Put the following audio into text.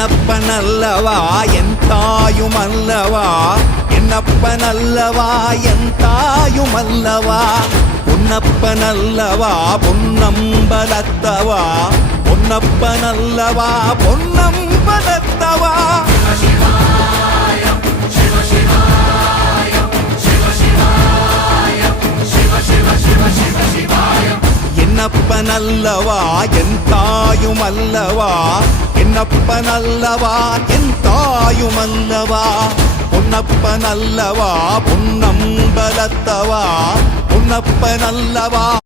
என்னப்பனல்லவா என் தாயுமல்லவா, என்னப்பனல்லவா என் தாயுமல்லவா, பொன்னப்பனல்லவா பொன்னம்பலத்தவா, பொன்னப்பனல்லவா பொன்னம்பலத்தவா. என்னப்பனல்லவா என் தாயுமல்லவா, என்னப்பனல்லவா என் தாயுமல்லவா, பொன்னப்பனல்லவா பொன்னம்பலத்தவா, பொன்னப்பனல்லவா